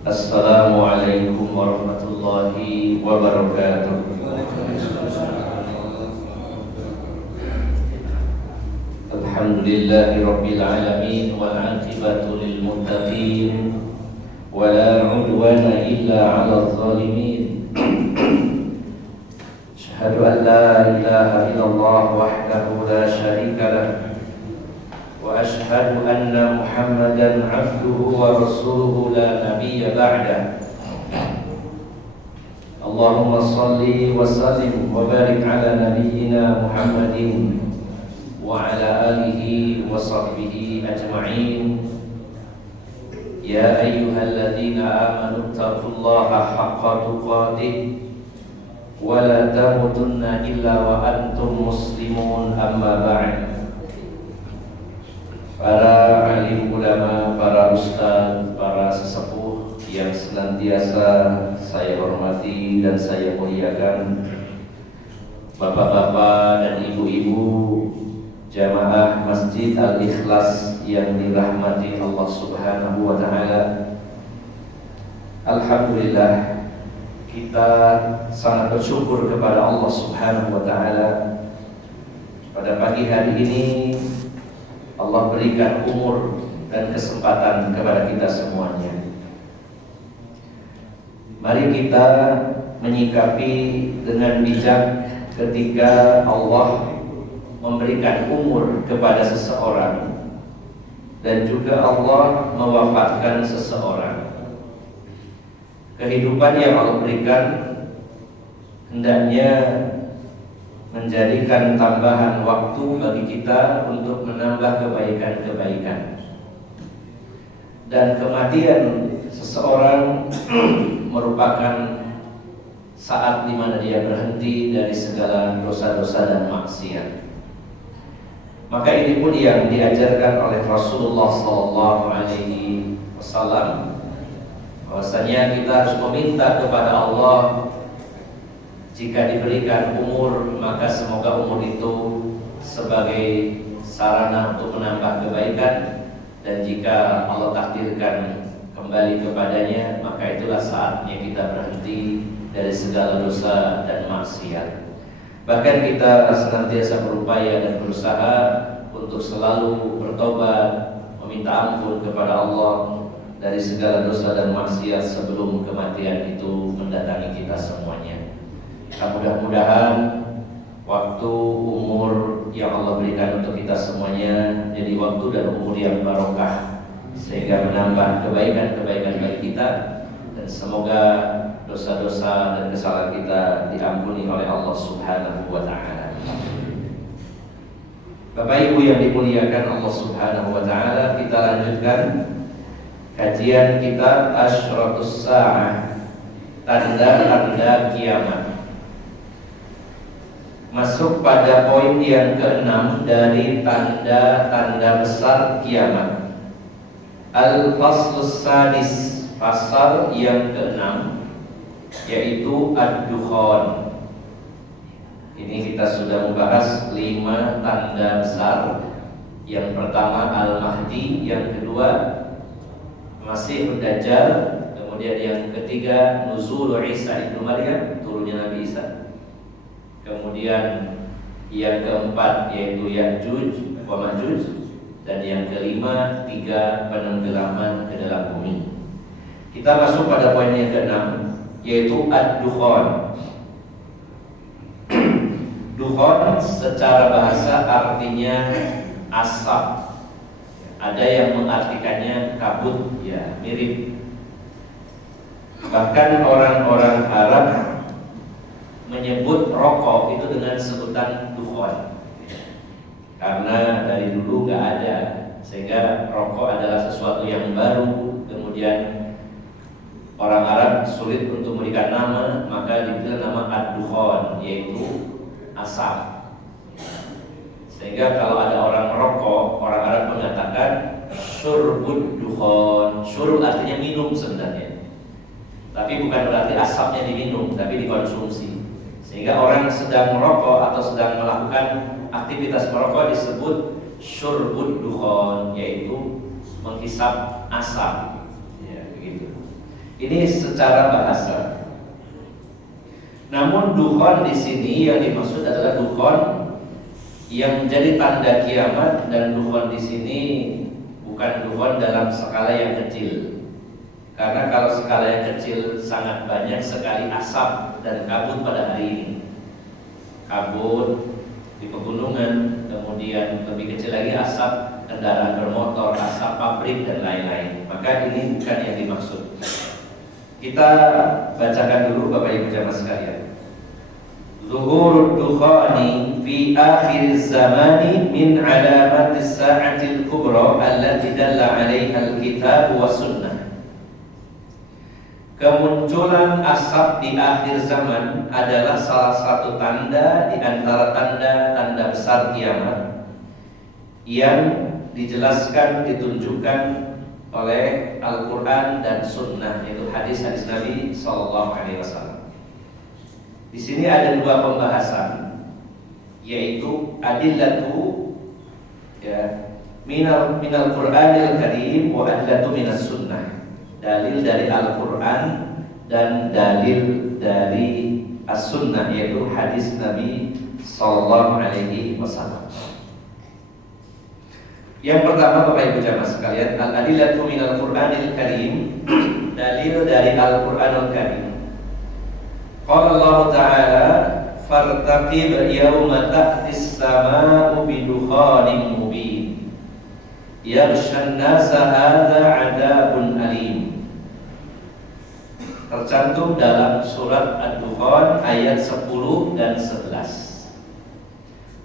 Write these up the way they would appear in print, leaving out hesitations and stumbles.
Assalamualaikum warahmatullahi wabarakatuh. Alhamdulillahi rabbil alamin wal 'aqibatu lil muttaqin wala 'udwana illa 'alal zalimin. Asyhadu an la ilaha illallah wahdahu la syarika lah wa asyhadu anna Muhammadan 'abduhu wa rasuluhu la nabiyya ba'da. Allahumma shalli wa sallim wa barik ala nabiyyina Muhammadin wa ala alihi wa sahbihi ajma'in. Ya ayyuhalladzina amanu taqullaha haqqa tuqatih wa la tamutunna illa wa antum muslimun, amma ba'd. Para alim ulama, para ustaz, para sesepuh yang senantiasa saya hormati dan saya muliakan, bapak-bapak dan ibu-ibu jamaah Masjid Al-Ikhlas yang dirahmati Allah Subhanahu wa ta'ala. Alhamdulillah, kita sangat bersyukur kepada Allah Subhanahu wa ta'ala. Pada pagi hari ini Allah berikan umur dan kesempatan kepada kita semuanya. Mari kita menyikapi dengan bijak ketika Allah memberikan umur kepada seseorang dan juga Allah mewafatkan seseorang. Kehidupan yang Allah berikan hendaknya menjadikan tambahan waktu bagi kita untuk menambah kebaikan-kebaikan. Dan kematian seseorang merupakan saat di mana dia berhenti dari segala dosa-dosa dan maksiat. Maka ini pun yang diajarkan oleh Rasulullah SAW, bahwasanya kita harus meminta kepada Allah. Jika diberikan umur, maka semoga umur itu sebagai sarana untuk menambah kebaikan. Dan jika Allah takdirkan kembali kepadanya, maka itulah saatnya kita berhenti dari segala dosa dan maksiat. Bahkan kita senantiasa berupaya dan berusaha untuk selalu bertobat, meminta ampun kepada Allah dari segala dosa dan maksiat sebelum kematian itu mendatangi kita semuanya. Mudah-mudahan waktu umur yang Allah berikan untuk kita semuanya jadi waktu dan umur yang barokah, sehingga menambah kebaikan-kebaikan bagi kita, dan semoga dosa-dosa dan kesalahan kita diampuni oleh Allah Subhanahu wa ta'ala. Bapak Ibu yang dimuliakan Allah Subhanahu wa ta'ala, kita lanjutkan kajian kitab Asyratus Sa'ah, tanda-tanda kiamat. Masuk pada poin yang ke-6 dari tanda-tanda besar kiamat. Al-Faslus Sadis, pasal yang ke-6, yaitu Ad-Dukhan. Ini kita sudah membahas 5 tanda besar. Yang pertama Al-Mahdi, yang kedua Masihud Dajjal, kemudian yang ketiga Nuzul Isa ibnu Maryam, turunnya Nabi Isa. Kemudian yang keempat yaitu Ya'juj wa Ma'juj, dan yang kelima 3 penenggelaman ke dalam bumi. Kita masuk pada poin yang ke-6, yaitu Ad-Dukhan. Dukhan secara bahasa artinya asap. Ada yang mengartikannya kabut, ya mirip. Bahkan orang-orang Arab menyebut rokok itu dengan sebutan dukhan, karena dari dulu nggak ada, sehingga rokok adalah sesuatu yang baru. Kemudian orang Arab sulit untuk memberikan nama, maka diberi nama ad-dukhan, yaitu asap. Sehingga kalau ada orang merokok, orang Arab mengatakan syurbud dukhan. Syurb artinya minum sebenarnya, tapi bukan berarti asapnya diminum, tapi dikonsumsi. Sehingga orang sedang merokok atau sedang melakukan aktivitas merokok disebut syurbud dukhan, yaitu menghisap asap. Ya, begitu. Ini secara bahasa. Namun dukhon di sini yang dimaksud adalah dukhon yang menjadi tanda kiamat, dan dukhon di sini bukan dukhon dalam skala yang kecil. Karena kalau skala yang kecil sangat banyak sekali asap dan kabut pada hari ini. Kabut di pegunungan, kemudian lebih kecil lagi asap kendaraan bermotor, asap pabrik dan lain-lain. Maka ini bukan yang dimaksud. Kita bacakan dulu Bapak Ibu jamaah sekalian. Zuhurud dukhani fi akhir zamani min alamatis sa'atil kubra allati dalla 'alaiha al-kitab wa sunnah. Kemunculan asap di akhir zaman adalah salah satu tanda di antara tanda-tanda besar kiamat yang dijelaskan, ditunjukkan oleh Al-Quran dan Sunnah, yaitu hadis-hadis Nabi SAW. Di sini ada dua pembahasan, yaitu adillatu minal Qur'anil Karim wa adillatu minas Sunnah. Dalil dari Al-Quran dan dalil dari As-Sunnah, yaitu hadis Nabi SAW. Yang pertama Bapak Ibu jamaah sekalian, al-adillatu minal Qur'anil Karim, dalil dari Al-Qur'anul Karim. Qala Allah Ta'ala fartaqib yawma ta'tis sama'u bidukhanin mubin yaghshan nasa hadza 'adabun alim. Tercantum dalam surat Ad-Dukhan ayat 10 dan 11.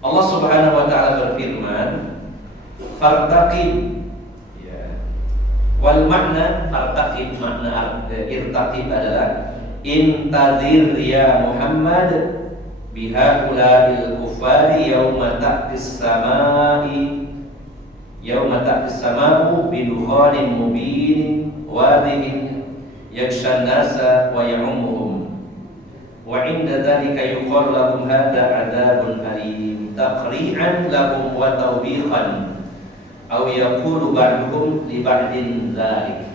Allah Subhanahu wa taala berfirman, fartaqib, wal makna fartaqib, makna irtaqib adalah intadhir ya Muhammad bihaula'il kufari yauma ta'tis sama'u bidukhanin mubin wadhihin yakshan nasa wa ya'ummuhum wa inda dhalika yuqalu lahum hadha adabun alim taqri'an lahum wa tawbiqan aw yaqulu ba'duhum li ba'din dzalik.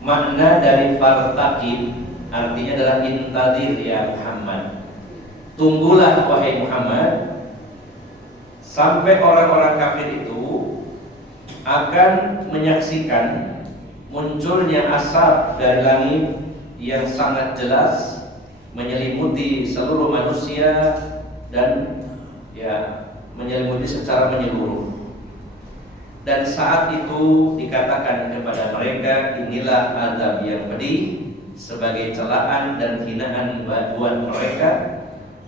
Makna dari fartaqib artinya adalah intadir ya Muhammad, tunggulah wahai Muhammad sampai orang-orang kafir itu akan menyaksikan munculnya asap dari langit yang sangat jelas menyelimuti seluruh manusia dan menyelimuti secara menyeluruh. Dan saat itu dikatakan kepada mereka, inilah azab yang pedih sebagai celaan dan hinaan buat mereka,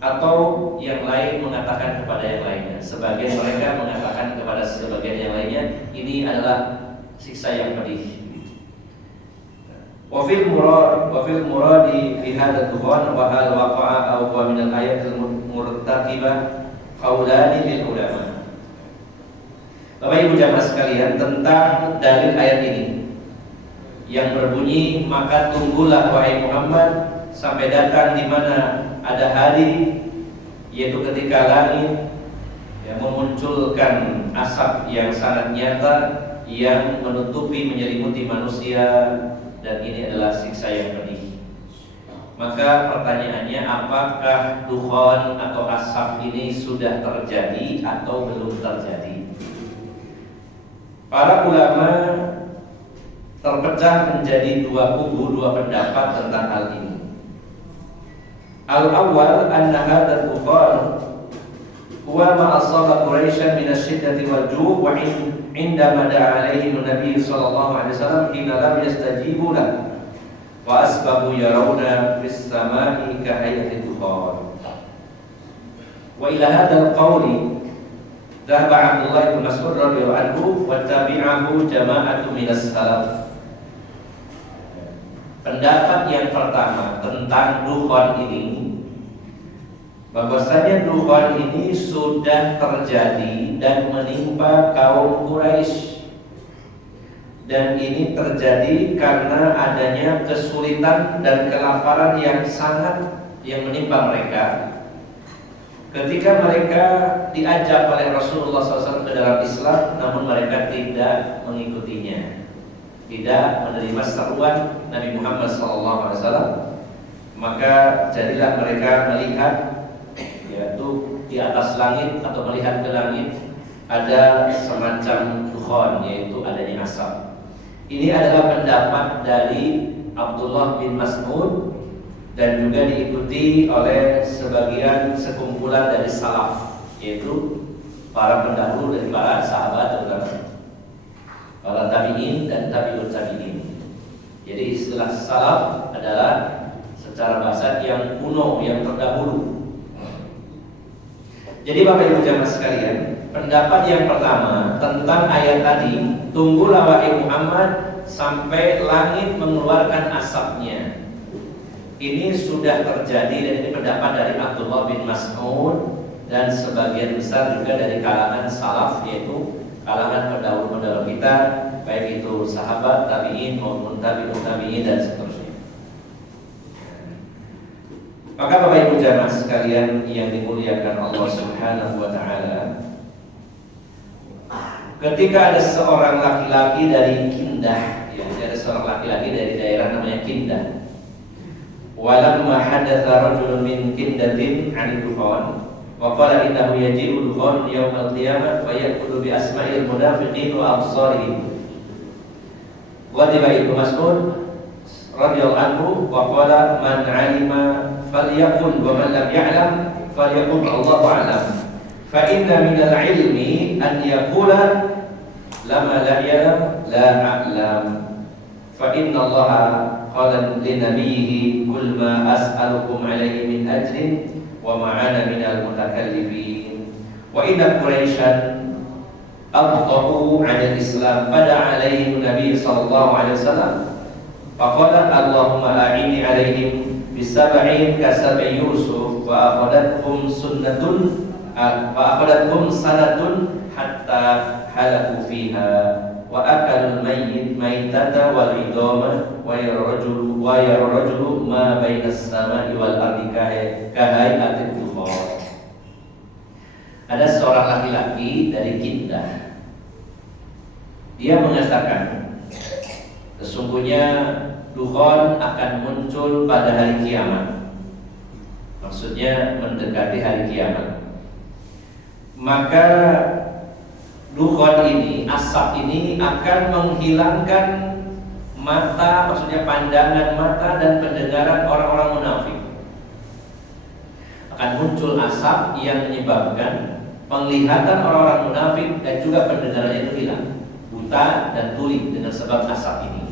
atau yang lain mengatakan kepada yang lainnya. Sebagian mereka mengatakan kepada sebagian yang lainnya, ini adalah siksa yang pedih. Wafil muradi fi hadzal dukhan wa hal waqa'a aw huwa min al-ayatil murtaqibah qaulani lil ulama. Bapak Ibu jamaah sekalian, tentang dalil ayat ini yang berbunyi, maka tunggulah wahai Muhammad sampai datang di mana ada hari, yaitu ketika langit yang memunculkan asap yang sangat nyata yang menutupi menyelimuti manusia, dan ini adalah siksa yang pedih. Maka pertanyaannya, apakah dukhan atau asap ini sudah terjadi atau belum terjadi? Para ulama terpecah menjadi dua kubu, dua pendapat tentang hal ini. Al-awwal anna hadzal dukhan huwa ma asaba Quraisyan min asy-syiddati wal ju' wa 'indama da'a 'alaihim an-nabiy sallallahu alaihi wasallam hina lam yastajibu lahu wa asbahu yarawna fis sama'i ka hayati dukhan. Wa ila hadzal qawli dhahaba Abdullah bin Mas'ud radhiyallahu anhu wa tabi'ahu jama'atu minas salaf. Pendapat yang pertama tentang dukhan ini, bahwasanya dukhan ini sudah terjadi dan menimpa kaum Quraisy, dan ini terjadi karena adanya kesulitan dan kelaparan yang sangat yang menimpa mereka ketika mereka diajak oleh Rasulullah SAW ke dalam Islam, namun mereka tidak mengikutinya. tidak menerima seruan Nabi Muhammad SAW, maka jadilah mereka melihat, yaitu di atas langit atau melihat ke langit ada semacam dukhon, yaitu adanya asap. Ini adalah pendapat dari Abdullah bin Mas'ud dan juga diikuti oleh sebagian sekumpulan dari salaf, yaitu para pendahulu dari para sahabat, terutama para tabi'in dan tabi'ut tabi'in. Jadi istilah salaf adalah secara bahasa yang kuno, yang terdahulu. Jadi Bapak Ibu jamaah sekalian, pendapat yang pertama tentang ayat tadi, tunggulah wahai Muhammad sampai langit mengeluarkan asapnya, ini sudah terjadi, dan ini pendapat dari Abdullah bin Mas'ud dan sebagian besar juga dari kalangan salaf, yaitu kalangan pendahulu-pendahulu kita, baik itu sahabat, tabi'in maupun tabi'ut tabi'in dan seterusnya. Maka Bapak Ibu jamaah sekalian yang dimuliakan Allah Subhanahu wa taala, ketika ada seorang laki-laki dari Kindah, ya, ada seorang laki-laki dari daerah namanya Kindah. Walamma hadatsa rajulun min Kindatin 'an dukhan wa qala innahu yaji'u dukhan yawm al-qiyamah wa ya'khudhu bi asma'il munafiqin wa absarihim. Wa Ibnu Mas'ud radhiyallahu anhu wa qala man 'alima falyaqul wa man lam ya'lam falyaqul Allahu a'lam. Fa inna min al-'ilmi an yaqula lama la ya'lam la a'lam. Fa inna Allah qala li nabiyhi qul ma as'alukum 'alaihi min ajrin wa ma 'ana minal mutakallifin. Wa inna Quraisyan abta'u 'ala al-Islam pada 'alaihi Nabi sallallahu alaihi wasallam. Faqala Allahumma a'inni 'alaihim bisab'in kasab'i Yusuf wa akhadathum sanatun hatta halaku fiha wa akalul mayyit maitata wal idama wa yarrajulu ma bainas samai wal ardi kahai'atil dukhan. Ada seorang laki-laki dari Kindah. Dia mengatakan, sesungguhnya dukhan akan muncul pada hari kiamat. Maksudnya mendekati hari kiamat. Maka dukhan ini, asap ini akan menghilangkan mata, maksudnya pandangan mata dan pendengaran orang-orang munafik. Akan muncul asap yang menyebabkan penglihatan orang-orang munafik dan juga pendengarannya itu hilang, buta dan tuli dengan sebab asap ini.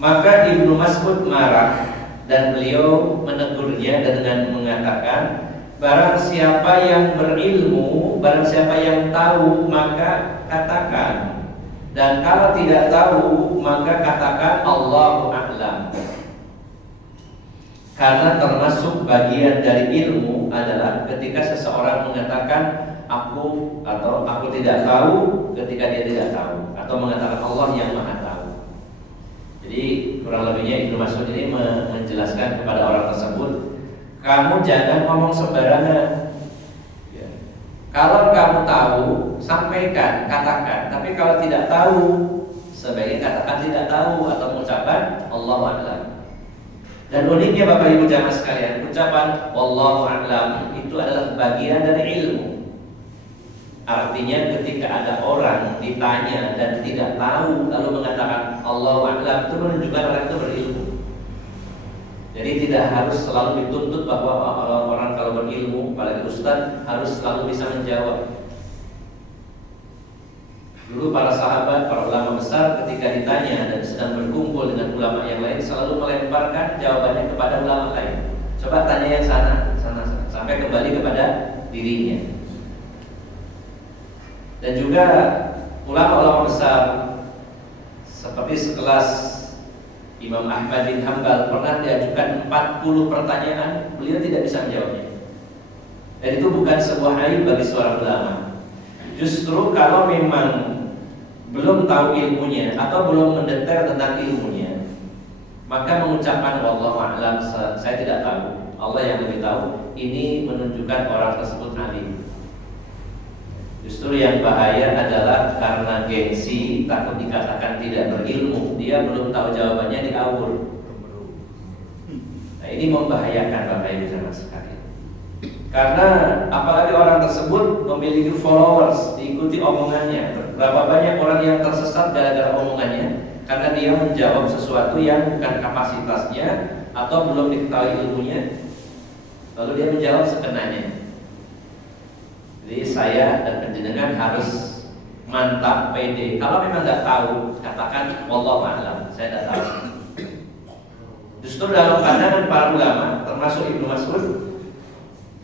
Maka Ibnu Mas'ud marah dan beliau menegurnya dengan mengatakan, barang siapa yang berilmu, barang siapa yang tahu, maka katakan. Dan kalau tidak tahu, maka katakan Allahu a'lam. Karena termasuk bagian dari ilmu adalah ketika seseorang mengatakan aku atau aku tidak tahu ketika dia tidak tahu, atau mengatakan Allah yang maha tahu. Jadi kurang lebihnya Ibnu Mas'ud ini menjelaskan kepada orang tersebut, kamu jangan ngomong sembarangan. Ya. Kalau kamu tahu, sampaikan, katakan. Tapi kalau tidak tahu, sebaiknya katakan tidak tahu atau mengucapkan Allahu a'lam. Dan uniknya Bapak Ibu jamaah sekalian, ucapan Wallahu a'lam itu adalah bagian dari ilmu. Artinya ketika ada orang ditanya dan tidak tahu lalu mengatakan Allahu a'lam, itu menunjukkan orang itu berilmu. Jadi tidak harus selalu dituntut bahwa orang kalau berilmu, apalagi ustaz, harus selalu bisa menjawab. Dulu para sahabat, para ulama besar ketika ditanya dan sedang berkumpul dengan ulama yang lain, selalu melemparkan jawabannya kepada ulama lain. Coba tanya yang sana, sampai kembali kepada dirinya. Dan juga ulama-ulama besar seperti sekelas Imam Ahmad bin Hanbal pernah diajukan 40 pertanyaan, beliau tidak bisa menjawabnya. Dan itu bukan sebuah aib bagi seorang ulama. Justru kalau memang belum tahu ilmunya atau belum mendetail tentang ilmunya, maka mengucapkan wallahu a'lam, saya tidak tahu, Allah yang lebih tahu, ini menunjukkan orang tersebut alim. Justru yang bahaya adalah karena gengsi, takut dikatakan tidak berilmu, dia belum tahu jawabannya diawur. Nah, ini membahayakan Bapak Ibu sama sekali. Karena apalagi orang tersebut memiliki followers, diikuti omongannya. Berapa banyak orang yang tersesat gara-gara omongannya, karena dia menjawab sesuatu yang bukan kapasitasnya atau belum diketahui ilmunya, lalu dia menjawab sekenanya. Jadi saya dan penjenengan harus mantap, pede. Kalau memang nggak tahu, katakan wallahu a'lam, saya tidak tahu. Justru dalam pandangan para ulama, termasuk Ibnu Mas'ud,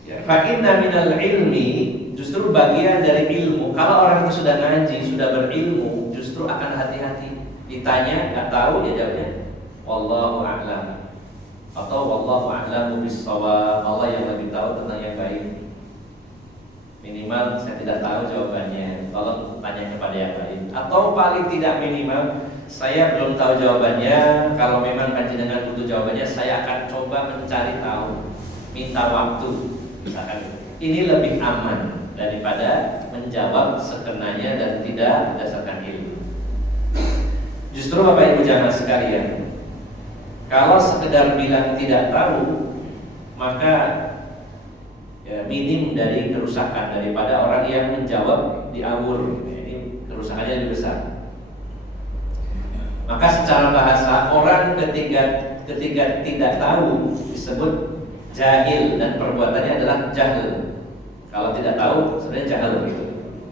ya, fa inna minal ilmi, justru bagian dari ilmu. Kalau orang itu sudah ngaji, sudah berilmu, justru akan hati-hati. Ditanya nggak tahu, dia jawabnya wallahu a'lam atau wallahu a'lamu bis-shawab. Allah yang lebih tahu tentang yang baik. Minimal saya tidak tahu jawabannya, tolong tanya kepada yang lain. Atau paling tidak minimal saya belum tahu jawabannya. Kalau memang panjenengan butuh jawabannya, saya akan coba mencari tahu, minta waktu. Misalkan ini lebih aman daripada menjawab sekenanya dan tidak berdasarkan ilmu. Justru Bapak Ibu jamaah sekalian, kalau sekedar bilang tidak tahu, maka ya, minim dari kerusakan daripada orang yang menjawab diawur. Ini kerusakannya lebih besar. Maka secara bahasa, orang ketika tidak tahu disebut jahil dan perbuatannya adalah jahil. Kalau tidak tahu sebenarnya jahil gitu.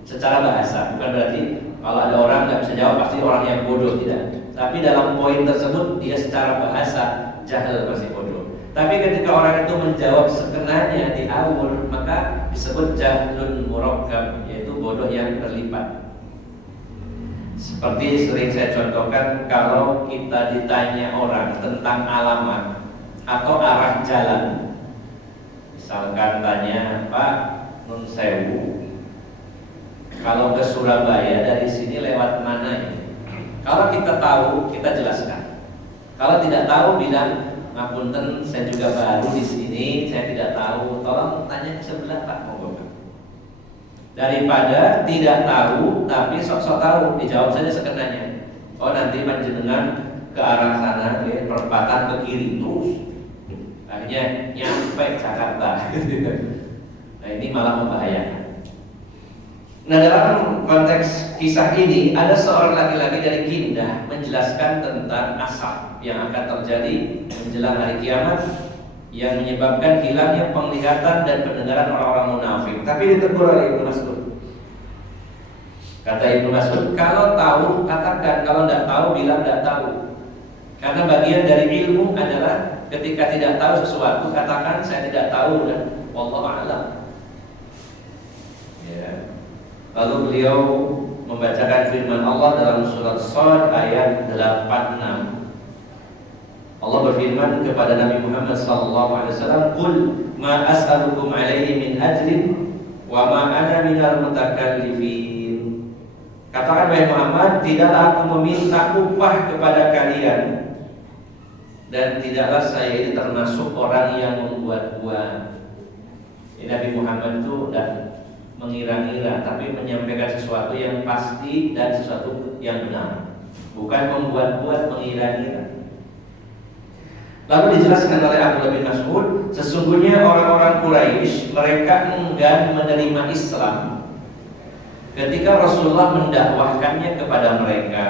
Secara bahasa, bukan berarti kalau ada orang nggak bisa jawab pasti orang yang bodoh, tidak. Tapi dalam poin tersebut dia secara bahasa jahil, masih bodoh. Tapi ketika orang itu menjawab sekenanya diawur, maka disebut jahlun murakkab, yaitu bodoh yang berlipat. Seperti sering saya contohkan, kalau kita ditanya orang tentang alamat atau arah jalan, misalkan tanya, Pak, Nun Sewu, kalau ke Surabaya dari sini lewat mana ya? Kalau kita tahu, kita jelaskan. Kalau tidak tahu, bilang, ngapunten, saya juga baru di sini, saya tidak tahu. Tolong tanya ke sebelah Pak, mau Pak. Daripada tidak tahu tapi sok-sok tahu, dijawab saja sekenanya. Oh, nanti panjenengan ke arah sana, ya, perempatan ke kiri terus. Akhirnya nyampe Jakarta. Nah, ini malah membahayakan. Nah, dalam konteks kisah ini ada seorang laki-laki dari Kindah menjelaskan tentang asap yang akan terjadi menjelang hari kiamat yang menyebabkan hilangnya penglihatan dan pendengaran orang-orang munafik. Tapi ditegur oleh Ibnu Mas'ud. Kata Ibnu Mas'ud, kalau tahu katakan, kalau tidak tahu bilang tidak tahu. Karena bagian dari ilmu adalah ketika tidak tahu sesuatu katakan saya tidak tahu dan wallahu a'lam. Ya. Lalu beliau membacakan firman Allah dalam surat Shad ayat 86. Allah berfirman kepada Nabi Muhammad SAW, "Qul ma as'alukum alaihi min ajrin wa ma ana minal mutakallifin." Katakan wahai Muhammad, tidaklah aku meminta upah kepada kalian dan tidaklah saya ini termasuk orang yang membuat-buat. Nabi Muhammad itu tidak mengira-ngira, tapi menyampaikan sesuatu yang pasti dan sesuatu yang benar, bukan membuat-buat, mengira-ngira. Lalu dijelaskan oleh Abdullah bin Mas'ud, sesungguhnya orang-orang Quraisy mereka enggan menerima Islam ketika Rasulullah mendakwahkannya kepada mereka.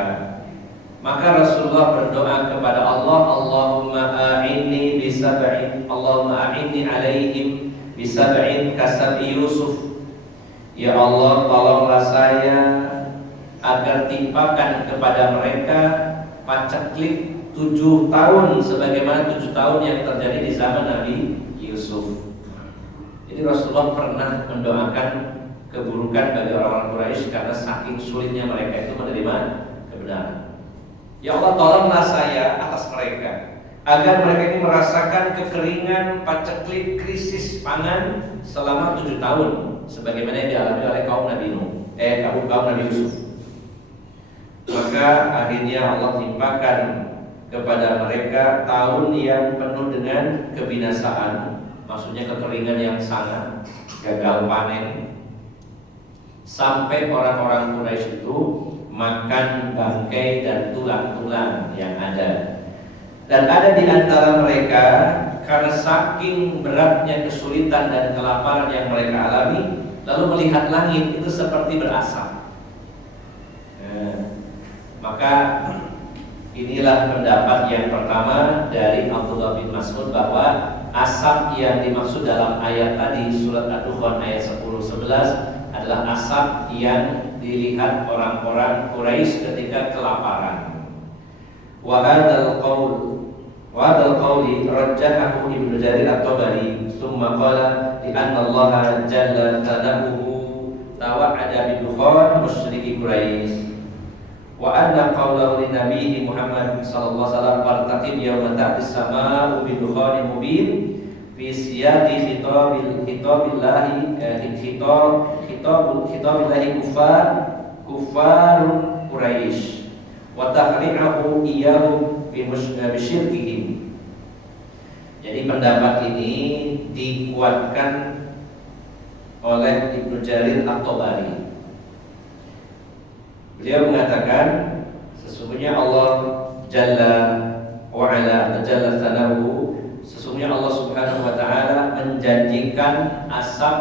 Maka Rasulullah berdoa kepada Allah, Allahumma a'inni bisab'in, Allahumma a'inni alaihim bisab'in kasabi Yusuf. Ya Allah, tolonglah saya agar timpakan kepada mereka paceklik 7 tahun sebagaimana 7 tahun yang terjadi di zaman Nabi Yusuf. Jadi Rasulullah pernah mendoakan keburukan bagi orang-orang Quraisy karena saking sulitnya mereka itu menerima kebenaran. Ya Allah, tolonglah saya atas mereka agar mereka ini merasakan kekeringan, paceklik, krisis pangan selama 7 tahun sebagaimana yang dialami oleh kaum Nabi Yusuf. Maka akhirnya Allah timpakan kepada mereka tahun yang penuh dengan kebinasaan, maksudnya kekeringan yang sangat, gagal panen. sampai orang-orang Quraisy itu makan bangkai dan tulang-tulang yang ada. Dan ada di antara mereka karena saking beratnya kesulitan dan kelaparan yang mereka alami, lalu melihat langit itu seperti berasap. Maka inilah pendapat yang pertama dari Abdullah bin Mas'ud bahwa asap yang dimaksud dalam ayat tadi surat Ad-Dukhan ayat 10-11 adalah asap yang dilihat orang-orang Quraisy ketika kelaparan. Wa hadzal qawli rajjahahu Ibnu Jarir At-Tabari thumma qala li anna Allah jalla thanahu tawa'ada bi dukhan musyriki Quraisy wa anna qawlahu li nabiyhi Muhammad sallallahu alaihi wasallam fartaqib yawma ta'tis samaa'u bi dukhanin mubin fi siyaqi khitabillahi kuffarun Quraisy wa tahri'ahu iyyahum bi syirkihim. Jadi pendapat ini dikuatkan oleh Ibnu Jarir At-Tabari. Beliau mengatakan sesungguhnya Allah Jalla wa Ala Jalla Tsanahu, sesungguhnya Allah Subhanahu wa taala menjanjikan asap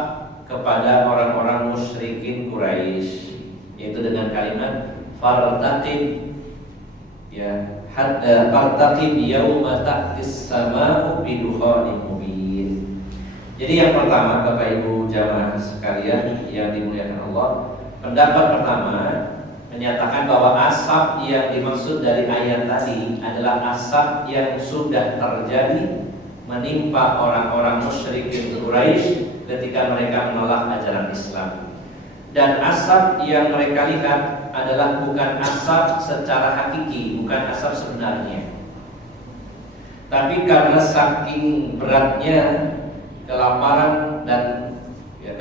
kepada orang-orang musyrikin Quraisy, yaitu dengan kalimat fartaqib ya hatta fartaqib yauma ta'tis samaa'u bi dukhanin mubin. Jadi yang pertama Bapak Ibu jamaah sekalian yang dimuliakan Allah, pendapat pertama menyatakan bahwa asap yang dimaksud dari ayat tadi adalah asap yang sudah terjadi menimpa orang-orang musyrikin Quraisy ketika mereka menolak ajaran Islam. Dan asap yang mereka lihat adalah bukan asap secara hakiki, bukan asap sebenarnya. Tapi karena saking beratnya kelaparan dan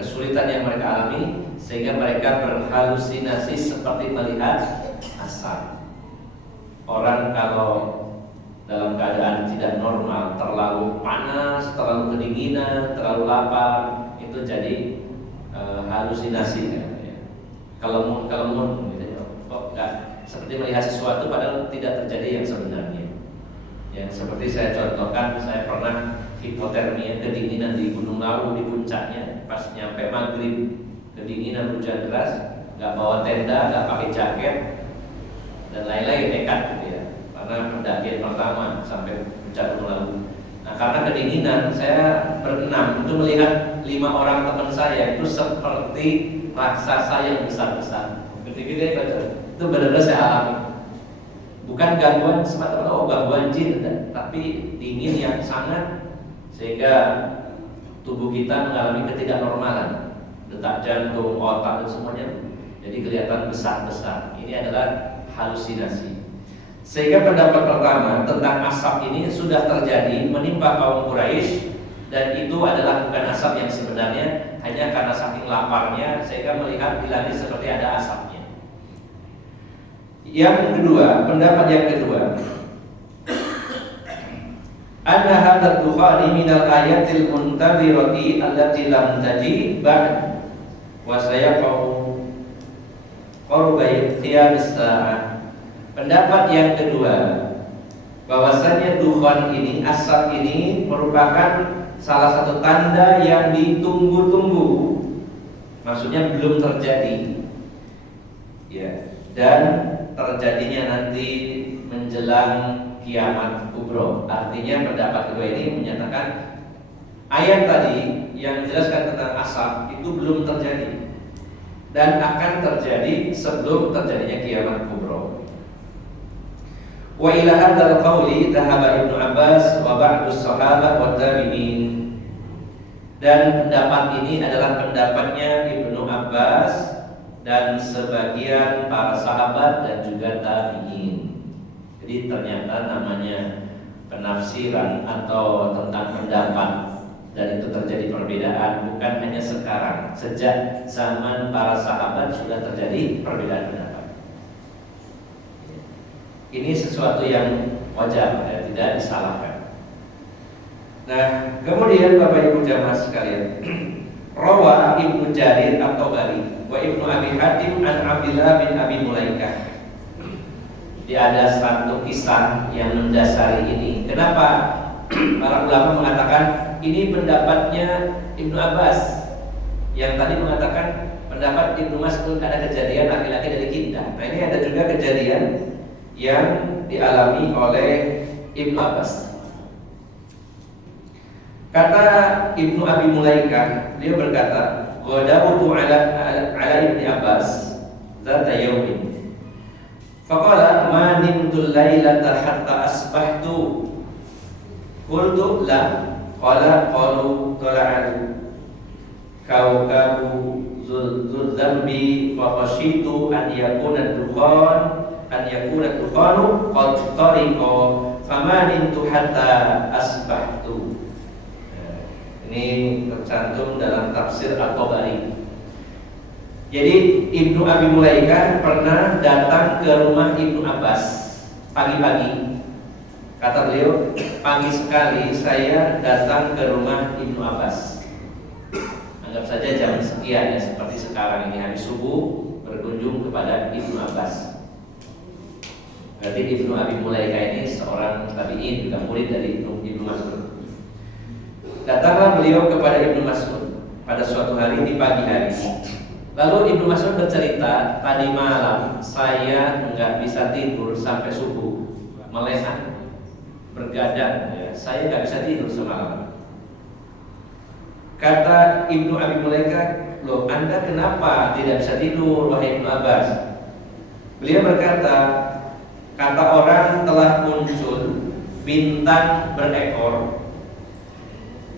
kesulitan yang mereka alami, sehingga mereka berhalusinasi seperti melihat asap. Orang kalau dalam keadaan tidak normal, terlalu panas, terlalu kedinginan, terlalu lapar, itu jadi halusinasi. Kalau gitu, kok enggak seperti melihat sesuatu padahal tidak terjadi yang sebenarnya. Yang seperti saya contohkan, saya pernah hipotermia, kedinginan di Gunung Lawu di puncaknya, pas nyampe maghrib kedinginan, hujan deras, nggak bawa tenda, nggak pakai jaket dan lain-lain, nekat gitu ya. Karena pendakian pertama sampai puncak Gunung Lawu. Nah karena kedinginan saya berenam itu melihat 5 orang teman saya itu seperti raksasa yang besar-besar. Gede-gede itu benar-benar saya alami. Bukan gangguan semata-mata gangguan jin, tapi dingin yang sangat sehingga tubuh kita mengalami ketidaknormalan, detak jantung, otak dan semuanya jadi kelihatan besar-besar. Ini adalah halusinasi. Sehingga pendapat pertama tentang asap ini sudah terjadi menimpa kaum Quraisy, dan itu adalah bukan asap yang sebenarnya, hanya karena saking laparnya sehingga melihat di langit seperti ada asapnya. Yang kedua, pendapat yang kedua, anna hadha dukhani minal ayatil muntadirati allati lam taji ba'd wa sayaqau qurba qiyamis saa'ah. Pendapat yang kedua, bahwasanya dukhan ini, asap ini merupakan salah satu tanda yang ditunggu-tunggu, maksudnya belum terjadi, ya, dan terjadinya nanti menjelang kiamat kubro. Artinya pendapat kedua ini menyatakan ayat tadi yang menjelaskan tentang asap itu belum terjadi dan akan terjadi sebelum terjadinya kiamat kubro. Wa ila hadzal qawli dhahaba Ibnu Abbas wa ba'du sahabat wa tabi'in. Dan pendapat ini adalah pendapatnya Ibnu Abbas dan sebagian para sahabat dan juga tabi'in. Jadi ternyata namanya penafsiran atau tentang pendapat, dan itu terjadi perbedaan bukan hanya sekarang. Sejak zaman para sahabat sudah terjadi perbedaan pendapat. Ini sesuatu yang wajar, ya, tidak disalahkan. Nah, kemudian Bapak Ibu jamaah sekalian, Rawa Ibnu Jarir At-Tabari wa Ibnu Abi Hatim an Abdillah bin Abi Mulaikah. Ada satu kisah yang mendasari ini. Kenapa para ulama mengatakan ini pendapatnya Ibnu Abbas, yang tadi mengatakan pendapat Ibnu Mas'ud ada kejadian laki-laki dari Kinda. Nah, ini ada juga kejadian yang dialami oleh Ibnu Abbas. Kata Ibnu Abi Mulaikah, dia berkata, "Ghadawtu ala Ibni Abbas zata yaumin. Faqala ma nimtul lailata hatta asbahtu." Qultu la. Qala qalu tala'al kawkabu dzambi fa khashitu an yakuna dukhanu qad tariqa fama nimtu hatta asbahtu. Ini tercantum dalam tafsir At-Tabari. Jadi Ibnu Abi Mulaikah pernah datang ke rumah Ibnu Abbas pagi-pagi. Kata beliau, pagi sekali saya datang ke rumah Ibnu Abbas. Anggap saja jam sekian ya, seperti sekarang ini habis subuh berkunjung kepada Ibnu Abbas. Berarti Ibnu Abi Mulaikah ini seorang tabi'in, juga murid dari Ibnu Mas'ud. Datanglah beliau kepada Ibnu Mas'ud pada suatu hari di pagi hari. Lalu Ibnu Mas'ud bercerita, tadi malam saya nggak bisa tidur sampai subuh, melek, bergadang, ya. Saya nggak bisa tidur semalam. Kata Ibnu Abi Mulaikah, loh Anda kenapa tidak bisa tidur wahai Ibnu Abbas? Beliau berkata, kata orang telah muncul bintang berekor.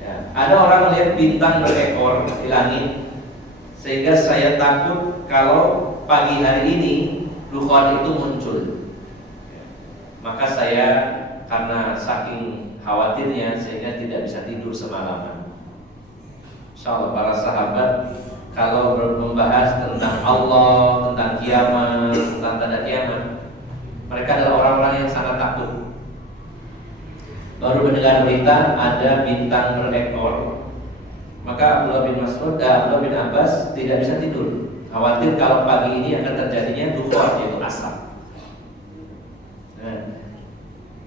Ya, ada orang melihat bintang berekor di langit, sehingga saya takut kalau pagi hari ini dukhan itu muncul. Maka saya karena saking khawatirnya sehingga tidak bisa tidur semalaman. Insyaallah para sahabat kalau membahas tentang Allah, tentang kiamat, tentang tanda kiamat, mereka adalah orang-orang yang sangat takut. Baru mendengar berita ada bintang berekor, maka Abdullah bin Mas'ud dan Abdullah bin Abbas tidak bisa tidur, khawatir kalau pagi ini akan terjadinya dukhan, yaitu asap. Nah,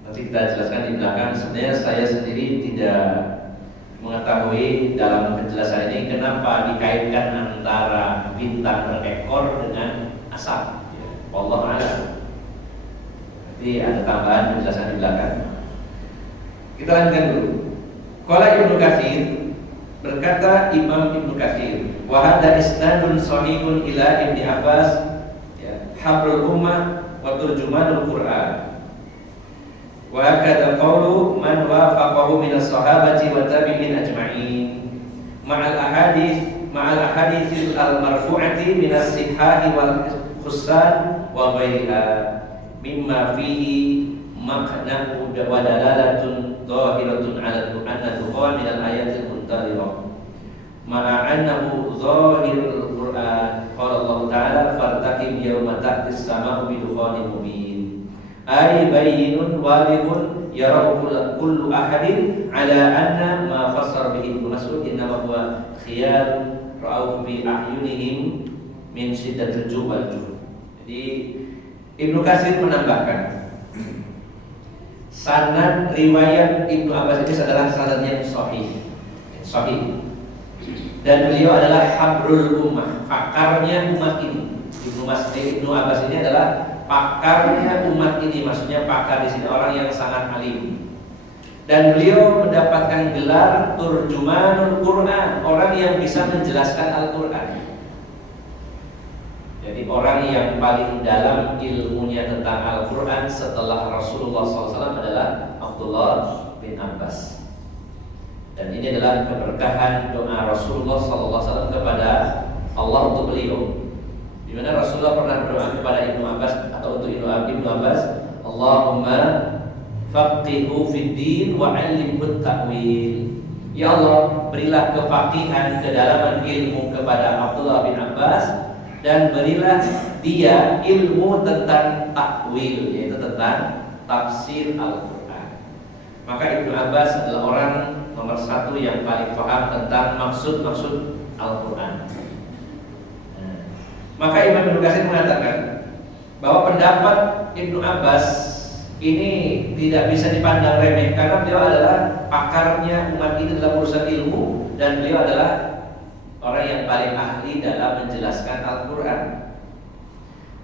nanti kita jelaskan di belakang. Sebenarnya saya sendiri tidak mengetahui dalam penjelasan ini kenapa dikaitkan antara bintang berekor dengan asap. Wallahu a'lam. Nanti ada tambahan penjelasan di belakang. Kita lanjutkan dulu. Qala Ibnu Katsir, berkata Imam Ibnu Katsir, wa hadza isnadun shahihun ila Ibni Abbas, ya, habrul ummah wa turjumanul Qur'an. Wa hakadha qawlu man wafaqahu min as-sahabati wa tabi'in ajma'in ma'al ahadits al-marfu'ati min as-sihah wal khussan wa ghairiha mimma fihi maqna'u wa dalalatun dhahiratun 'ala anna dukhan min al-ayatil muntazirah ma'a annahu zahirul Qur'an. Qala Allah Ta'ala fartaqib yawma ta'tis sama'u bi dukhanin mubin. Ay bayyinun wadihun yarahu kullu ahadin 'ala anna ma fassara bihi Ibnu Mas'ud innama huwa khiyal ra'ahu bi a'yunihim min shiddatil ju' wal ju'. Jadi Ibnu Katsir menambahkan, sanad riwayat Ibnu Abbas ini adalah sanad yang sahih. Dan beliau adalah habrul ummah, pakarnya umat ini. Ibnu Abbas ini adalah pakarnya umat ini, maksudnya pakar di sini orang yang sangat alim. Dan beliau mendapatkan gelar turjumanul Quran, orang yang bisa menjelaskan Al-Quran. Jadi orang yang paling dalam ilmunya tentang Al-Quran setelah Rasulullah SAW adalah Abdullah bin Abbas. Dan ini adalah keberkahan doa Rasulullah SAW kepada Allah untuk beliau, di mana Rasulullah pernah berdoa kepada Ibnu Abbas atau untuk Ibnu Abbas, Allahumma faqihu fid din wa 'allimhu ta'wil. Ya Allah, berilah kefaqihan, kedalaman ilmu kepada Abdullah bin Abbas, dan berilah dia ilmu tentang takwil, yaitu tentang tafsir Al-Quran. Maka Ibnu Abbas adalah orang nomor satu yang paling paham tentang maksud-maksud Al-Quran. Nah, maka Imam Ibnu Katsir mengatakan bahwa pendapat Ibnu Abbas ini tidak bisa dipandang remeh karena beliau adalah pakarnya umat ini dalam urusan ilmu dan beliau adalah orang yang paling ahli dalam menjelaskan Al-Quran.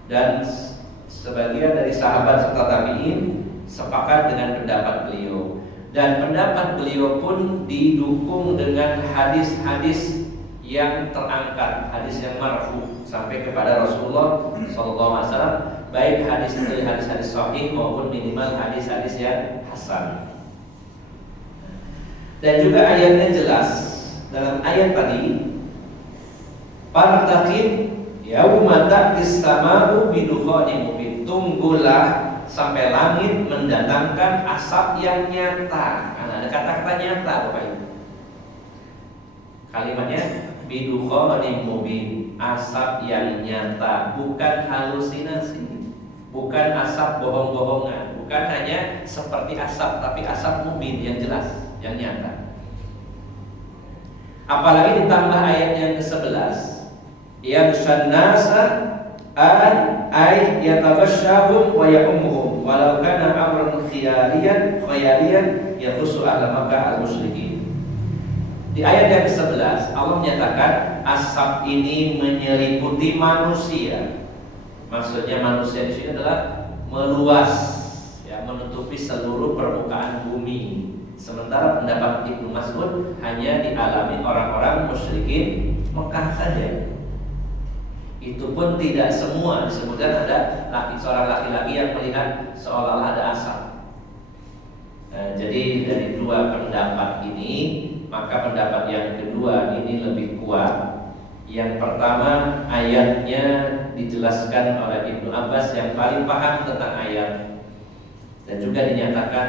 Dan sebagian dari sahabat serta tabi'in sepakat dengan pendapat beliau. Dan pendapat beliau pun didukung dengan hadis-hadis yang terangkat, hadis yang marfu sampai kepada Rasulullah SAW, baik hadis-hadis sahih maupun minimal hadis-hadis yang hasan. Dan juga ayatnya jelas dalam ayat tadi, "Fartaqib yauma ta'tis sama'u bidukhanin mubin." Tunggulah sampai langit mendatangkan asap yang nyata. Karena ada kata-kata nyata, Bapak Ibu. Kalimatnya bidukhanin mubin, asap yang nyata, bukan halusinasi, bukan asap bohong-bohongan, bukan hanya seperti asap, tapi asap mubin yang jelas, yang nyata. Apalagi ditambah ayat yang ke-11, yaghshan nasa ay yatabashshahum wa ya'umuhum walau kana amran khayaliyan yakhussu ahla Makkah al-musyrikin. Di ayat yang ke-11 Allah menyatakan asap ini menyeliputi manusia. Maksudnya manusia di sini adalah meluas, ya, menutupi seluruh permukaan bumi. Sementara pendapat Ibnu Mas'ud hanya dialami orang-orang musyrikin Mekah saja. Itu pun tidak semua, disebutkan ada seorang laki-laki yang melihat seolah-olah ada asap. Nah, jadi dari dua pendapat ini, maka pendapat yang kedua ini lebih kuat. Yang pertama, ayatnya dijelaskan oleh Ibnu Abbas yang paling paham tentang ayat, dan juga dinyatakan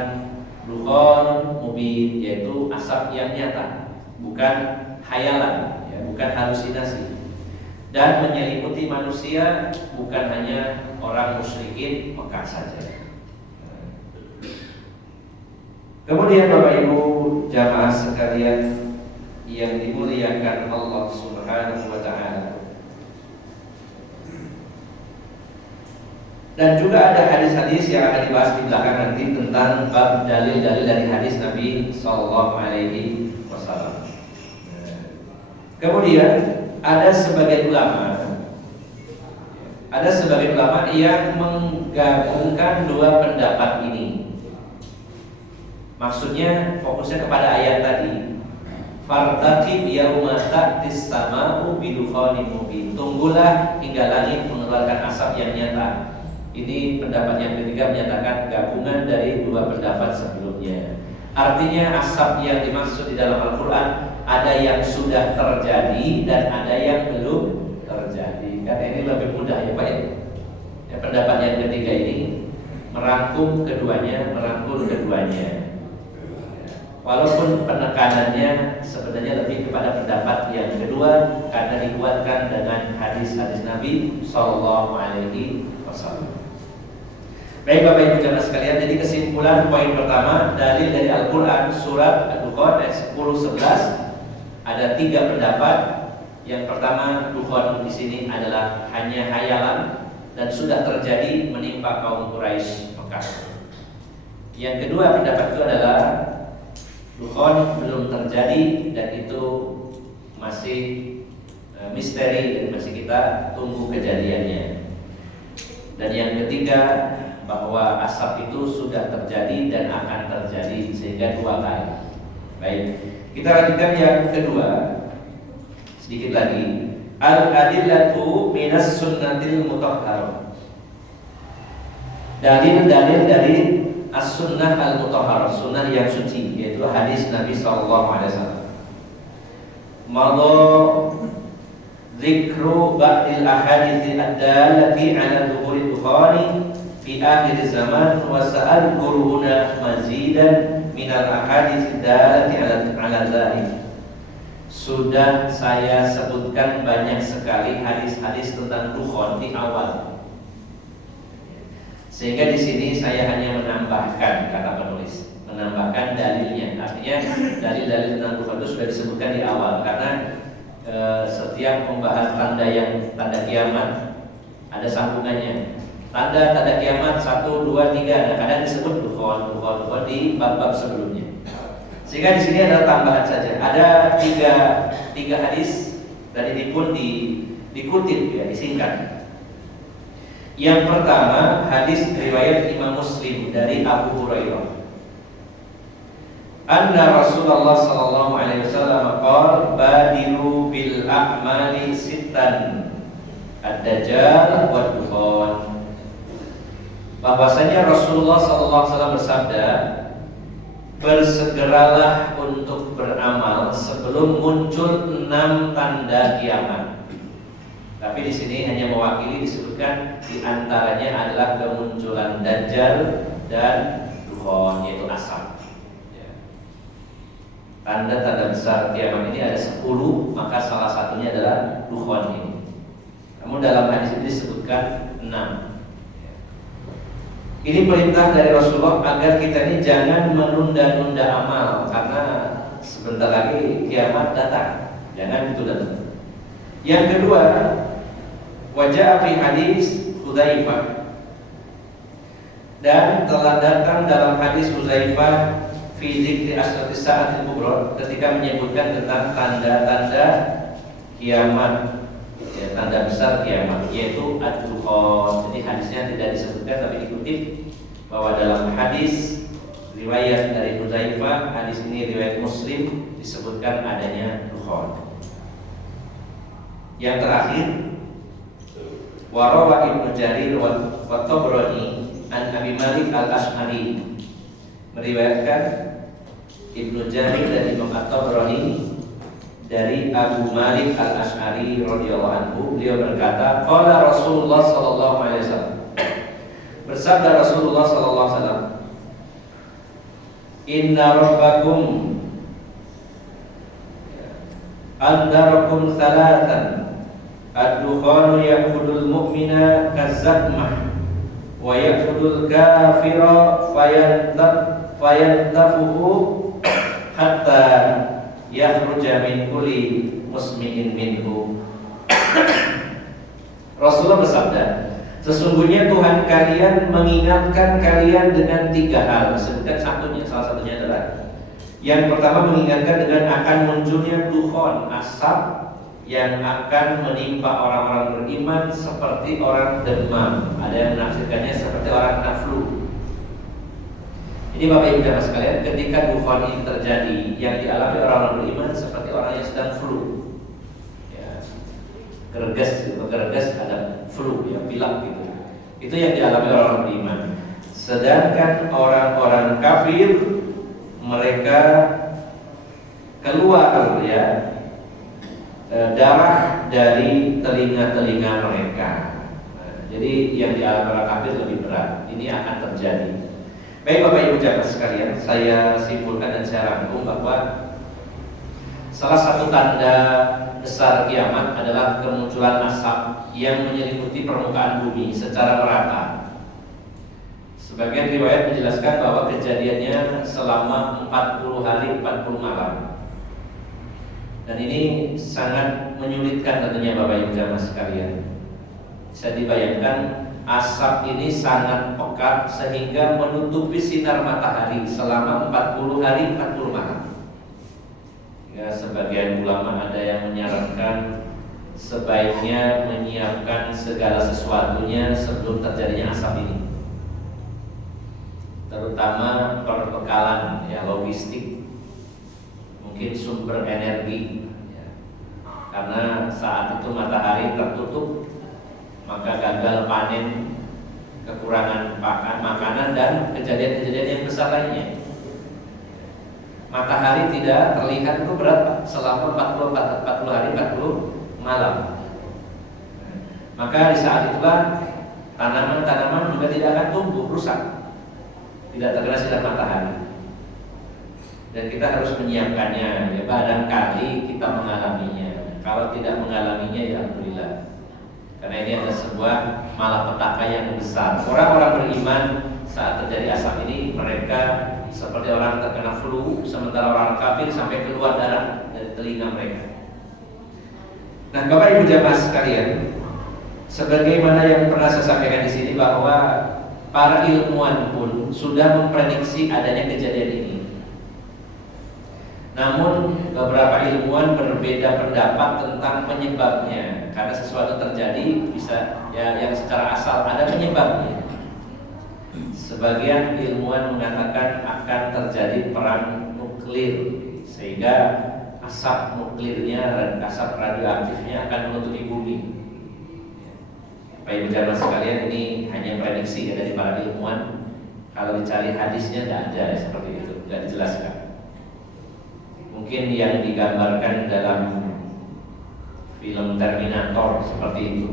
dukhon mubin, yaitu asap yang nyata, bukan hayalan, ya, bukan halusinasi. Dan menyeliputi manusia, bukan hanya orang musyrikin Mekah saja. Kemudian Bapak Ibu jamaah sekalian yang dimuliakan Allah Subhanahu wa taala, dan juga ada hadis-hadis yang akan dibahas di belakang nanti tentang bab dalil-dalil dari hadis Nabi sallallahu alaihi wasallam. Kemudian ada sebagian ulama yang menggabungkan dua pendapat ini. Maksudnya fokusnya kepada ayat tadi, "Fartaqib yauma ta'tis sama'u bidukhanin mubin." Tunggulah hingga langit mengeluarkan asap yang nyata. Ini pendapat yang ketiga menyatakan gabungan dari dua pendapat sebelumnya. Artinya asap yang dimaksud di dalam Al-Quran ada yang sudah terjadi dan ada yang belum terjadi. Karena ini lebih mudah ya Pak ya. Pendapat yang ketiga ini merangkum keduanya. Walaupun penekanannya sebenarnya lebih kepada pendapat yang kedua karena dikuatkan dengan hadis-hadis Nabi Sallallahu Alaihi Wasallam. Baik Bapak Ibu jamaah sekalian, jadi kesimpulan poin pertama, dalil dari Al-Quran surat Ad-Dukhan ayat 10-11 ada tiga pendapat. Yang pertama, Dukhan di sini adalah hanya hayalan dan sudah terjadi menimpa kaum Quraisy Mekah. Yang kedua pendapat itu adalah Dukhan belum terjadi dan itu masih misteri dan masih kita tunggu kejadiannya. Dan yang ketiga, bahwa asap itu sudah terjadi dan akan terjadi, sehingga dua kali. Baik, kita lanjutkan yang kedua. Sedikit lagi, al-adillatu minas sunnatil mutahharah. Dalil-dalil dari as-sunnah al-mutahharah, sunnah yang suci, yaitu hadis Nabi SAW. Mado zikru ba'dil ahaditsi ad-dallati 'ala dhuhuri dukhani fi akhir zaman wa sa'adkuru huna mazidan minal ahadits dallati 'ala dzalik. Sudah saya sebutkan banyak sekali hadis-hadis tentang dukhon di awal, sehingga di sini saya hanya menambahkan, kata penulis, menambahkan dalilnya. Artinya dalil-dalil tentang dukhon itu sudah disebutkan di awal, karena setiap membahas tanda kiamat ada sambungannya. Tanda kiamat 1, 2, 3. Nah, kadang disebut dukhon di bab-bab sebelumnya. Sehingga di sini adalah tambahan saja. Ada tiga hadis dan ini pun dikutip ya, disingkat. Yang pertama hadis riwayat Imam Muslim dari Abu Hurairah. Anna Rasulullah sallallahu alaihi wasallam qala badiru bil a'mali sittan ad-dajjal wad dukhan. Bahwasanya Rasulullah sallallahu alaihi wasallam bersabda, bersegeralah untuk beramal sebelum muncul 6 tanda kiamat. Tapi di sini hanya mewakili, disebutkan di antaranya adalah kemunculan Dajjal dan dukhan, yaitu asap. Tanda-tanda besar kiamat ini ada 10, maka salah satunya adalah dukhan ini. Namun dalam hadis ini disebutkan 6. Ini perintah dari Rasulullah agar kita ini jangan menunda-nunda amal, karena sebentar lagi kiamat datang. Jangan itu datang. Yang kedua, wajah fi hadis Hudzaifah, dan telah datang dalam hadis Hudzaifah fi dzikri asratis sa'atil kubra, ketika menyebutkan tentang tanda-tanda kiamat, ya, tanda besar kiamat, yaitu ad-dukhan. Jadi hadisnya tidak disebutkan tapi dikutip bahwa dalam hadis riwayat dari Hudzaifah, hadis ini riwayat Muslim, disebutkan adanya dukhan. Yang terakhir, warawa Ibnu Jarir wa Tabrani an Abi Malik al-Ash'ari, meriwayatkan Ibnu Jarir dan Imam At-Tabrani dari Abu Malik al-Ash'ari radhiyallahu anhu, beliau berkata, qala Rasulullah sallallahu alaihi wasallam, bersabda Rasulullah sallallahu alaihi wasallam, inna rabbakum andarakum thalathan, ad-dukhanu ya'khudul mu'mina kazzakmah wa ya'khudul kafira fayantafuhu hatta yakhruja min kulli musmi'in minhu. Rasulullah bersabda, sesungguhnya Tuhan kalian mengingatkan kalian dengan 3 hal. Sebutkan salah satunya adalah yang pertama, mengingatkan dengan akan munculnya dukhan, asap yang akan menimpa orang-orang beriman seperti orang demam. Ada yang menafsirkannya seperti orang kena flu. Ini Bapak Ibu dan sekalian, ketika dukhan ini terjadi, yang dialami orang-orang beriman seperti orang yang sedang flu, ya, gerges ada flu, ya, pilek gitu. Itu yang dialami orang-orang beriman. Sedangkan orang-orang kafir, mereka keluar, ya, darah dari telinga-telinga mereka. Jadi yang dialami orang kafir lebih berat. Ini akan terjadi. Baik Bapak Ibu jamaah sekalian, saya simpulkan dan saya rangkum bahwa salah satu tanda besar kiamat adalah kemunculan asap yang menyelimuti permukaan bumi secara merata. Sebagian riwayat menjelaskan bahwa kejadiannya selama 40 hari 40 malam. Dan ini sangat menyulitkan tentunya Bapak Ibu jamaah sekalian. Bisa dibayangkan asap ini sangat pekat sehingga menutupi sinar matahari selama 40 hari 40 malam. Ya, sebagian ulama ada yang menyarankan sebaiknya menyiapkan segala sesuatunya sebelum terjadinya asap ini, terutama perbekalan, ya, logistik, mungkin sumber energi, ya. Karena saat itu matahari tertutup, maka gagal panen, kekurangan makanan, dan kejadian-kejadian yang besar lainnya. Matahari tidak terlihat itu berat selama 40 hari 40 malam. Maka di saat itulah tanaman-tanaman juga tidak akan tumbuh, rusak, tidak terkena sinar matahari. Dan kita harus menyiapkannya, ya, barangkali kita mengalaminya. Kalau tidak mengalaminya, ya alhamdulillah. Karena ini adalah sebuah malapetaka yang besar. Orang-orang beriman saat terjadi asap ini, mereka seperti orang terkena flu, sementara orang kafir sampai keluar darah dari telinga mereka. Nah, Bapak Ibu jamaah sekalian, sebagaimana yang pernah saya sampaikan di sini bahwa para ilmuwan pun sudah memprediksi adanya kejadian ini. Namun beberapa ilmuwan berbeda pendapat tentang penyebabnya, karena sesuatu terjadi bisa ya yang secara asal ada penyebabnya. Sebagian ilmuwan mengatakan akan terjadi perang nuklir sehingga asap nuklirnya dan asap radioaktifnya akan menutupi bumi. Bapak Ibu jamaah sekalian, ini hanya prediksi ya dari para ilmuwan. Kalau dicari hadisnya tidak ada seperti itu, tidak dijelaskan. Mungkin yang digambarkan dalam film Terminator seperti itu.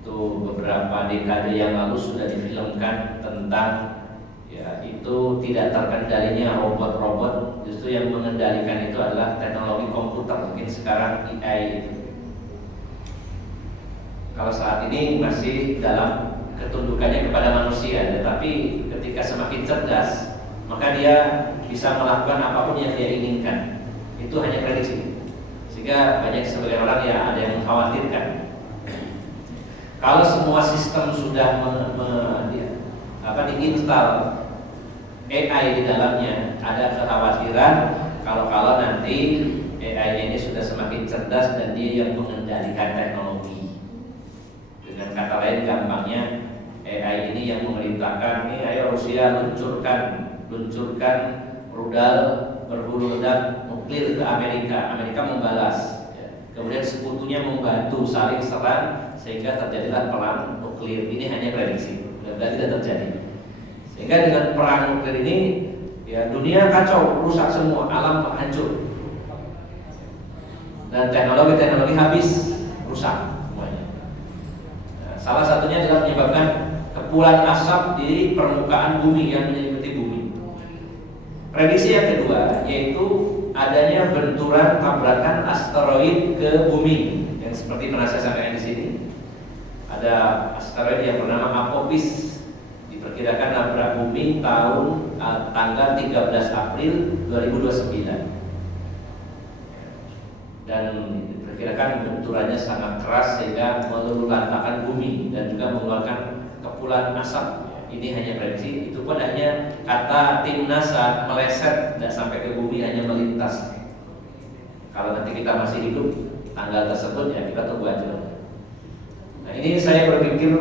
Itu beberapa dekade yang lalu sudah difilmkan tentang ya itu tidak terkendalinya robot-robot, justru yang mengendalikan itu adalah teknologi komputer, mungkin sekarang AI itu. Kalau saat ini masih dalam ketundukannya kepada manusia, tetapi ketika semakin cerdas, maka dia bisa melakukan apapun yang dia inginkan. Itu hanya prediksi. Sehingga banyak sebagian orang ya ada yang mengkhawatirkan. Kalau semua sistem sudah diinstal AI di dalamnya, ada kekhawatiran kalau nanti AI-nya ini sudah semakin cerdas dan dia yang mengendalikan teknologi. Dengan kata lain gampangnya, AI ini yang memerintahkan, nih ayo Rusia luncurkan rudal berburu ledak nuklir ke Amerika. Amerika membalas, kemudian sekutunya membantu saling serang sehingga terjadilah perang nuklir. Ini hanya prediksi, mudah-mudahan tidak terjadi. Sehingga dengan perang nuklir ini, ya dunia kacau, rusak semua, alam hancur, dan teknologi habis, rusak. Salah satunya adalah menyebabkan kepulan asap di permukaan bumi yang menyelimuti bumi. Prediksi yang kedua yaitu adanya benturan tabrakan asteroid ke bumi, yang seperti pernah saya sampaikan di sini. Ada asteroid yang bernama Apophis, diperkirakan nabrak bumi tanggal 13 April 2029. Dan diperkirakan benturannya sangat keras sehingga meluluhlantakkan bumi dan juga mengeluarkan kepulan asap. Ini hanya prediksi, itu pun hanya kata tim NASA, meleset tidak sampai ke bumi, hanya melintas. Kalau nanti kita masih hidup tanggal tersebut ya kita tunggu aja. Nah, ini saya berpikir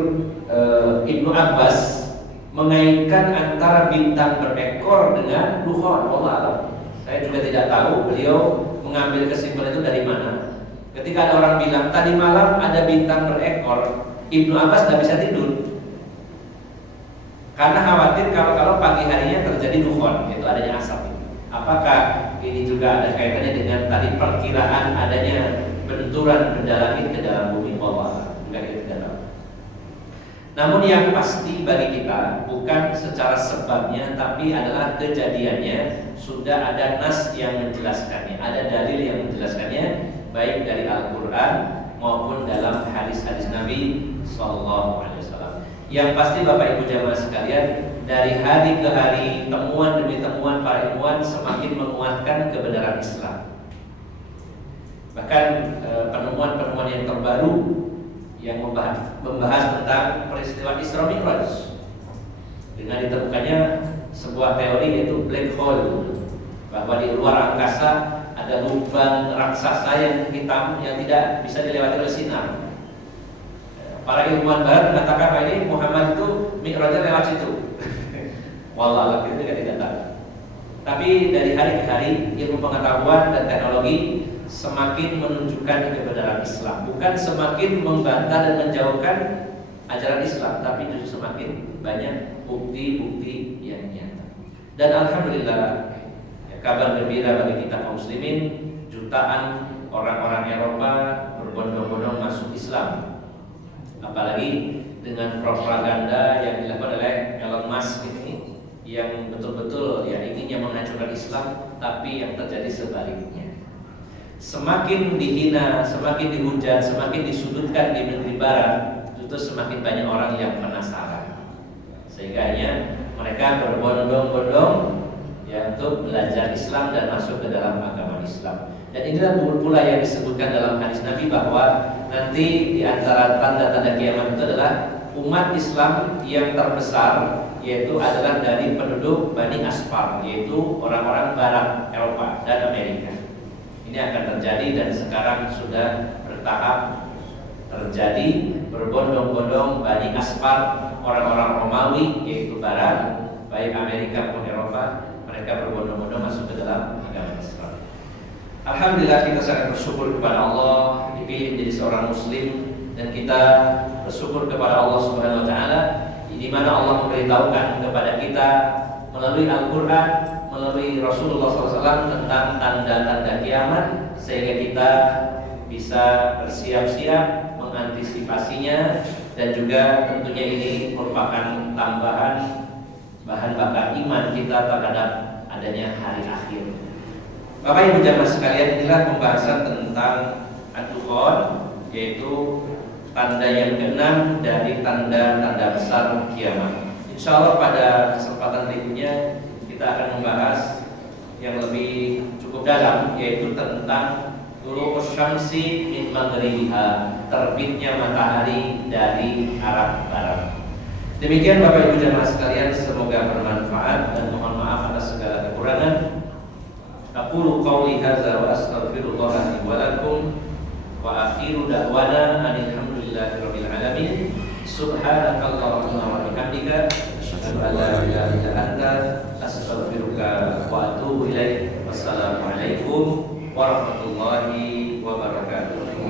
Ibnu Abbas mengaitkan antara bintang berekor dengan dukhon. Wallah alam. Saya juga tidak tahu beliau mengambil kesimpulan itu dari mana. Ketika ada orang bilang tadi malam ada bintang berekor, Ibnu Abbas tidak bisa tidur karena khawatir kalau pagi harinya terjadi dukhon, yaitu adanya asap. Apakah ini juga ada kaitannya dengan tadi perkiraan adanya benturan benda langit ke dalam bumi? Wallah, enggak kita tidak tahu. Namun yang pasti bagi kita bukan secara sebabnya, tapi adalah kejadiannya. Sudah ada nas yang menjelaskannya, ada dalil yang menjelaskannya, baik dari Al-Quran maupun dalam hadis-hadis Nabi Sallallahu Alaihi Wasallam. Yang pasti Bapak Ibu jamaah sekalian, dari hari ke hari, temuan demi temuan para ilmuwan semakin menguatkan kebenaran Islam. Bahkan penemuan-penemuan yang terbaru yang membahas tentang peristiwa Isra Mi'raj, dengan ditemukannya sebuah teori yaitu black hole, bahwa di luar angkasa ada lubang raksasa yang hitam yang tidak bisa dilewati oleh sinar. Para ilmuwan barat mengatakan bahwa ini Muhammad itu Mi'rajnya lewat situ. Wallah itu tidak tahu. Tapi dari hari ke hari ilmu pengetahuan dan teknologi semakin menunjukkan kebenaran Islam, bukan semakin membantah dan menjauhkan ajaran Islam, tapi justru semakin banyak bukti-bukti yang nyata. Dan alhamdulillah, kabar gembira bagi kita kaum muslimin, jutaan orang-orang Eropa berbondong-bondong masuk Islam. Apalagi dengan propaganda yang dilakukan oleh Elon Musk ini, yang betul-betul ya inginnya menghancurkan Islam, tapi yang terjadi sebaliknya. Semakin dihina, semakin dihujat, semakin disudutkan di negeri barat, justru semakin banyak orang yang penasaran. Sehingga mereka berbondong-bondong ya, untuk belajar Islam dan masuk ke dalam agama Islam. Dan inilah pula yang disebutkan dalam hadis Nabi bahwa nanti di antara tanda-tanda kiamat itu adalah umat Islam yang terbesar, yaitu adalah dari penduduk Bani Asfar, yaitu orang-orang Barat Eropa dan Amerika. Ini akan terjadi dan sekarang sudah bertahap terjadi. Berbondong-bondong Bani Asfar, orang-orang Romawi yaitu Barat, baik Amerika maupun Eropa, mereka berbondong-bondong masuk ke dalam agama Islam. Alhamdulillah, kita sangat bersyukur kepada Allah dipilih menjadi seorang Muslim, dan kita bersyukur kepada Allah Subhanahu Wa Taala di mana Allah memberitahukan kepada kita melalui Al-Quran, melalui Rasulullah SAW tentang tanda-tanda kiamat, sehingga kita bisa bersiap-siap mengantisipasinya, dan juga tentunya ini merupakan tambahan bahan bakar iman kita terhadap adanya hari akhir. Bapak Ibu jamaah sekalian, inilah pembahasan tentang Ad-Dukhan, yaitu tanda yang keenam dari tanda-tanda besar kiamat. Insya Allah pada kesempatan berikutnya kita akan membahas yang lebih cukup dalam, yaitu tentang Tulu'us syamsi min maghribiha, terbitnya matahari dari arah barat. Demikian Bapak Ibu jamaah sekalian, semoga bermanfaat dan mohon maaf atas segala kekurangan. Aqulu qawli hadza wa astaghfirullah li wa lakum wa akhiru da'wana alhamdulillahirabbil alamin. Subhanakallahumma wa bihamdika asyhadu an la ilaha illa anta astaghfiruka wa atubu ilaik. Wassalamualaikum warahmatullahi wabarakatuh.